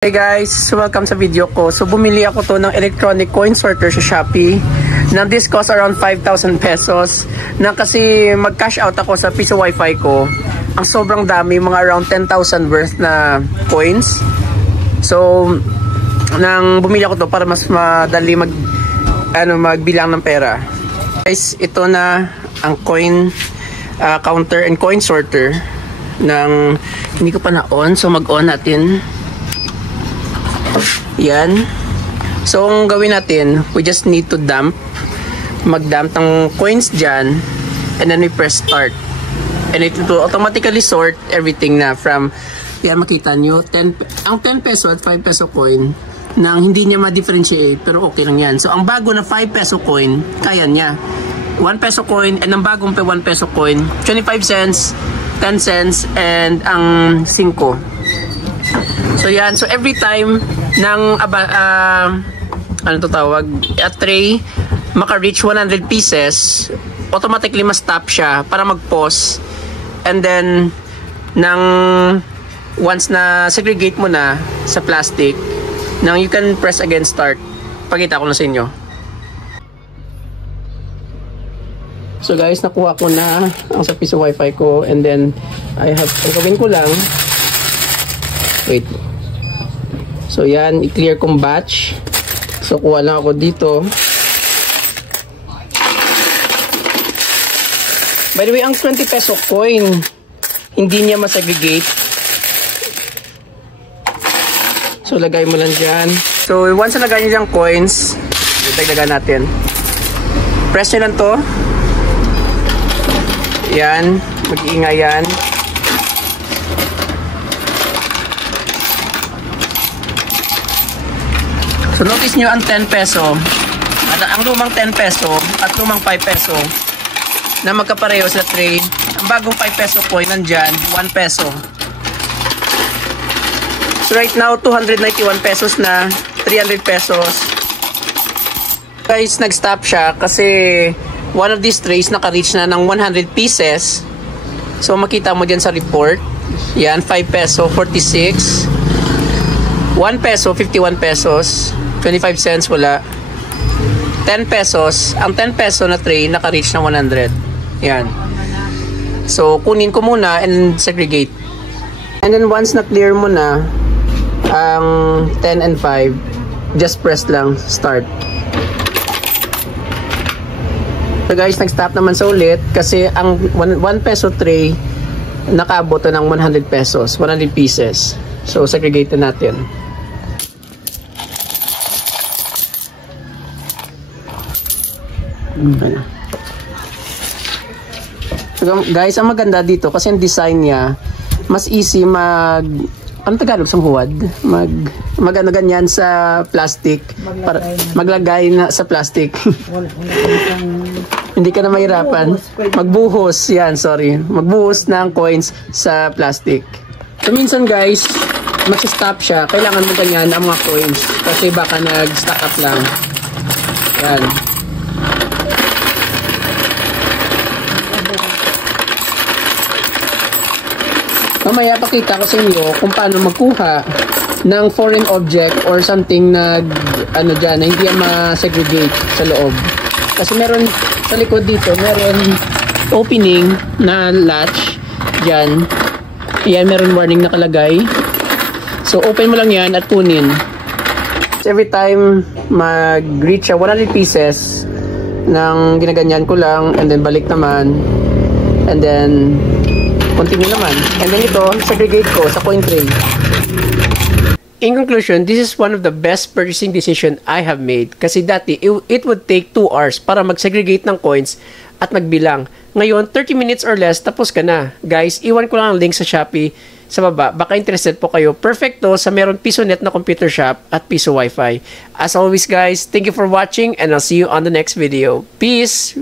Hey guys, welcome sa video ko. So bumili ako to ng electronic coin sorter sa Shopee. Na this cost around 5,000 pesos. Na kasi mag-cash out ako sa piso wifi ko. Ang sobrang dami, mga around 10,000 worth na coins. So nang bumili ako to para mas madali magbilang ng pera. Guys, ito na ang coin counter and coin sorter ng hindi ko pa na-on. So mag-on natin. Yan. So, ang gawin natin, we just need to mag-dump ng coins dyan, and then we press start. And it will automatically sort everything na from, yan makita nyo, ang 10 peso at 5 peso coin, nang hindi niya ma-differentiate, pero okay lang yan. So, ang bago na 5 peso coin, kaya niya. 1 peso coin, and ang bagong 1 peso coin, 25 cents, 10 cents, and ang 5. So yan, so every time ng ano to tawag, a tray maka-reach 100 pieces, automatically ma-stop siya para mag-pause, and then once na segregate mo na sa plastic, you can press again start. Pakita ko na sa inyo. So guys, nakuha ko na ang sa piso wifi ko, and then ang gawin ko lang, wait. So yan, i-clear kong batch. So kuha lang ako dito. By the way, ang 20 peso coin, hindi niya masegregate. So lagay mo lang dyan. So once na lagay niyo yung coins, itagdagan natin. Press nyo lang to. Yan, mag-iingay yan. So notice nyo ang 10 peso at ang lumang 10 peso at lumang 5 peso na magkapareho sa tray. Ang bagong 5 peso coin nandyan, 1 peso. So right now 291 pesos na, 300 pesos. Guys, nag-stop siya kasi one of these trays naka-reach na ng 100 pieces. So makita mo dyan sa report. Yan, 5 peso, 46. 1 peso, 51 pesos. 25 cents, wala. 10 pesos. Ang 10 peso na tray, naka-reach na 100. Yan. So, kunin ko muna and segregate. And then, once na-clear mo na ang 10 and 5, just press lang, start. So, guys, nag-stop naman sa ulit kasi ang 1 peso tray, nakaabot ng 100 pesos, 100 pieces. So, segregate na natin. So, guys, ang maganda dito kasi ang design niya mas easy ano Tagalog sa huwad? Magano ganyan sa plastic, maglagay na sa plastic. Hindi ka na mahirapan magbuhos, yan, sorry, magbuhos ng coins sa plastic. So minsan guys, mag-stop siya, kailangan mo ganyan ang mga coins kasi baka nag-stack up lang. Yan. Mamaya pakita ko sa inyo kung paano magkuha ng foreign object or something na dyan, na hindi ma-segregate sa loob. Kasi meron sa likod dito, meron opening na latch dyan. Yan, meron warning nakalagay. So open mo lang yan at kunin. So, every time mag-reach 100 pieces nang ginaganyan ko lang, and then balik naman, and then continue naman. And then ito, segregate ko sa coin tray. In conclusion, this is one of the best purchasing decision I have made. Kasi dati, it would take 2 hours para mag-segregate ng coins at magbilang. Ngayon, 30 minutes or less, tapos ka na. Guys, iwan ko lang ang link sa Shopee sa baba. Baka interested po kayo. Perfecto sa meron PisoNet na computer shop at Piso Wi-Fi. As always guys, thank you for watching and I'll see you on the next video. Peace!